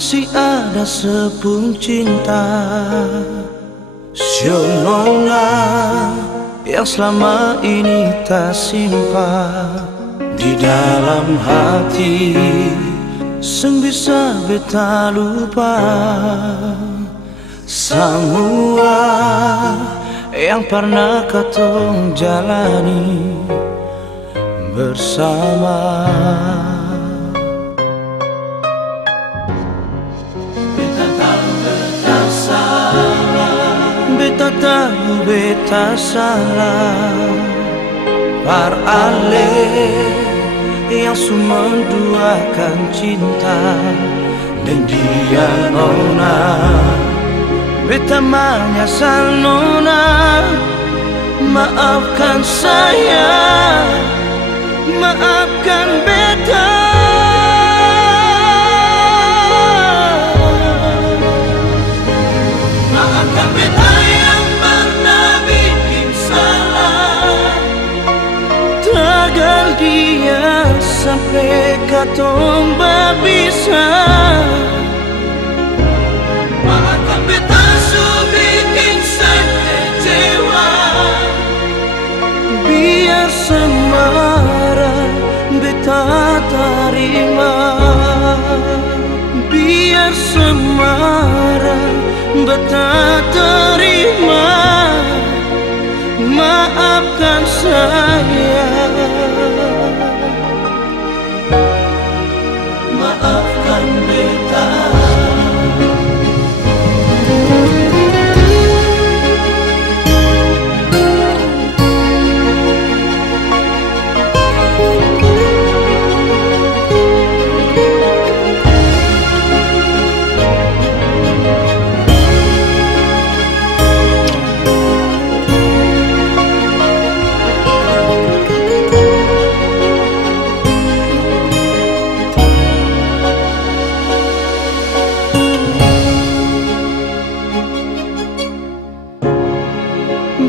masih ada sepung cinta Sionona yang selama ini tak simpan di dalam hati, seng bisa beta lupa semua yang pernah katong jalani bersama. Beta tahu beta salah, beta tahu beta salah. Par ale yang sumenduakan cinta dan dia nona, beta menyesal nona. Maafkan saya, maafkan beta. Maafkan beta yang pernah bikin salah, tagal dia sampai katong babisa. Maafkan beta su bikin saya kecewa, biar semara beta terima, biar semara beta terima. Maafkan saya, maafkan beta.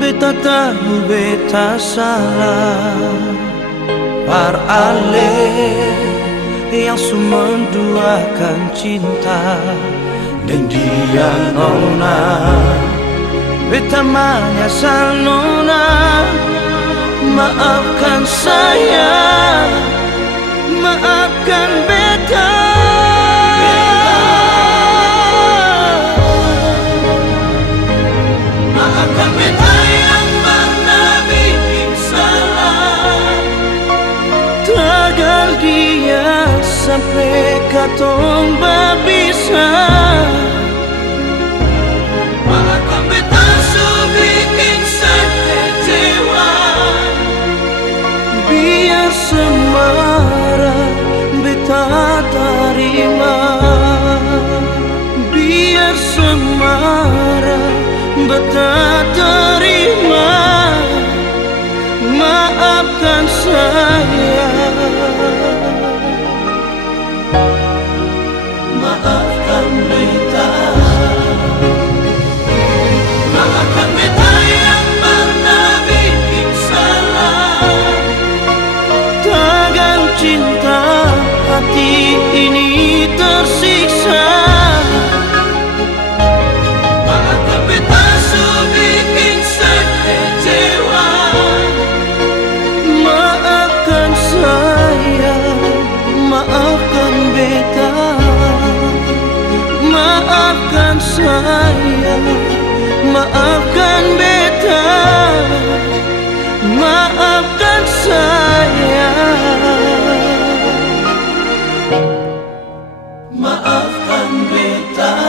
Beta tahu beta salah, par ale yang sumenduakan cinta dan dia nona. Beta menyesal nona, maafkan saya, maafkan beta. Maafkan beta yang pernah bikin salah, tagal dia sampai katong babisa. Maafkan beta su bikin saya kecewa, biar semara beta terima, biar semara beta terima. Maafkan saya, maafkan beta. Maafkan beta yang pernah bikin salah, tagal cinta hati ini tersiksa. Maafkan beta su bikin saya kecewa, maafkan saya, maafkan beta. Maafkan saya, maafkan beta. Maafkan saya, maafkan beta.